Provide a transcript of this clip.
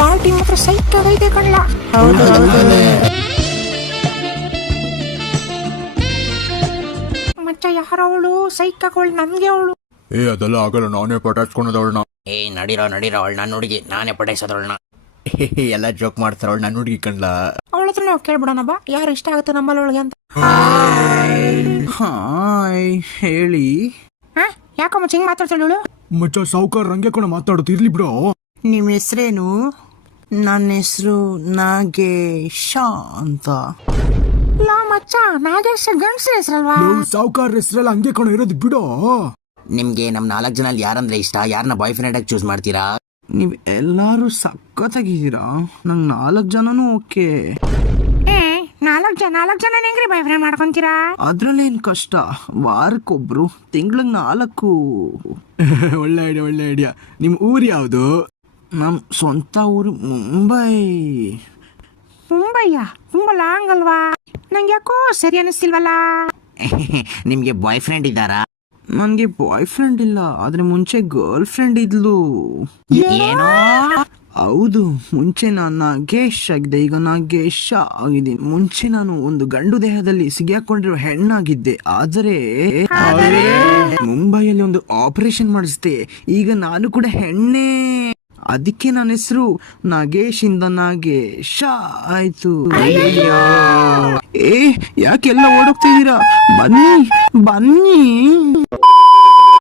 Party ಮಾತ್ರ ಸೈಕಾಗೈತೆ ಕಣ್ಲ. ಮಚ್ಚ ಯಾರವಳು ಸೈಕಾಗೋಳು ನನ್ಗೆ ಅವಳು. ಅದೆಲ್ಲ ಆಗಲ್ಲ, ನಾನೇ ಪಟಾಯಿಸ್ಕೊಂಡದವಳನ್ನ. ನಡೀರೋ ಅವಳು ನನ್ನ ಹುಡುಗಿ, ನಾನೇ ಪಟಾಯಿಸೋದವಳನ್ನ. ಎಲ್ಲ ಜೋಕ್ ಮಾಡ್ತಾರ, ಅವಳು ನನ್ನ ಹುಡುಗಿ ಕಣ್ಲ. ಅವಳ ಹತ್ರ ನಾವು ಕೇಳ್ಬಿಡೋಣ ಬಾ, ಯಾರು ಇಷ್ಟ ಆಗುತ್ತೆ ನಮ್ಮಲ್ಲಿ ಅವಳಿಗೆ ಅಂತ. ಹಾಯ್ ಹೇಳಿ. ಯಾಕೋ ಮಚ್ಚ ಹಿಂಗ್ ಮಾತಾಡ್ತಾಳು? ಮಚ್ಚ ಸಾವುಕಾರ ರಂಗೆ ಕೊಡ ಮಾತಾಡೋದು ಇರ್ಲಿ ಬಿಡು. ನಿಮ್ಮ ಹೆಸರೇನು? ನನ್ನ ಹೆಸರು ನಾಗೇಶ ಅಂತ. ಲಾ ಮಚ್ಚ, ನಾಗೇಶ ಗಂಡ್ಸ ಹೆಸರಲ್ವಾ? ಸಾವುಕಾರ ಹೆಸರೆಲ್ಲ ಹಂಗೆ ಕೊಡ ಇರೋದು ಬಿಡು. ನಿಮ್ಗೆ ನಮ್ 4 ಜನಲ್ಲಿ ಯಾರಂದ್ರೆ ಇಷ್ಟ? ಯಾರನ್ನ ಬಾಯ್ ಫ್ರೆಂಡ್ ಆಗಿ ಚೂಸ್ ಮಾಡ್ತೀರಾ? ನೀವ್ ಎಲ್ಲಾರು ಸಖತ್ತಾಗಿದ್ದೀರಾ. ನಂಗೆ 4 ಜನನೂ ಓಕೆ. 4 ಜನ ಹೆಂಗ್ರಿ ಬಾಯ್ ಫ್ರೆಂಡ್ ಮಾಡ್ಕೊಂತೀರಾ? ಅದ್ರಲ್ಲೇನ್ ಕಷ್ಟ, ವಾರಕ್ಕೊಬ್ರು, ತಿಂಗ್ಳಿಗೆ 4. ಒಳ್ಳೆ ಐಡಿಯಾ. ನಿಮ್ ಊರು ಯಾವುದು? ನಮ್ ಸ್ವಂತ ಊರು ಮುಂಬೈ. ಮುಂಬೈಯ? ತುಂಬ ಲಾಂಗ್ ಅಲ್ವಾ? ನಂಗೆ ಯಾಕೋ ಸರಿ ಅನಿಸ್ತಿಲ್ವಲ್ಲ. ನಿಮ್ಗೆ ಬಾಯ್ ಫ್ರೆಂಡ್ ಇದ್ದಾರಾ? ನನ್ಗೆ ಬಾಯ್ ಫ್ರೆಂಡ್ ಇಲ್ಲ, ಆದ್ರೆ ಮುಂಚೆ ಗರ್ಲ್ ಫ್ರೆಂಡ್ ಇದ್ಲು. ಏನೋ? ಹೌದು, ಮುಂಚೆ ನಾನು ನಾಗೇಶ್ ಆಗಿದ್ದೆ, ಈಗ ನಾಗೇಶ ಆಗಿದ್ದೀನಿ. ಮುಂಚೆ ನಾನು ಒಂದು ಗಂಡು ದೇಹದಲ್ಲಿ ಸಿಗಾಕೊಂಡಿರೋ ಹೆಣ್ಣಾಗಿದ್ದೆ, ಆದರೆ ಮುಂಬೈಯಲ್ಲಿ ಒಂದು ಆಪರೇಷನ್ ಮಾಡಿಸ್ದೆ. ಈಗ ನಾನು ಕೂಡ ಹೆಣ್ಣೆ. ಅದಕ್ಕೆ ನನ್ನ ಹೆಸರು ನಾಗೇಶ್ ಇಂದ ನಾಗೇಶ ಆಯ್ತು. ಯಾಕೆಲ್ಲ ಓಡೋಗ್ತಿದ್ದೀರಾ? ಬನ್ನಿ.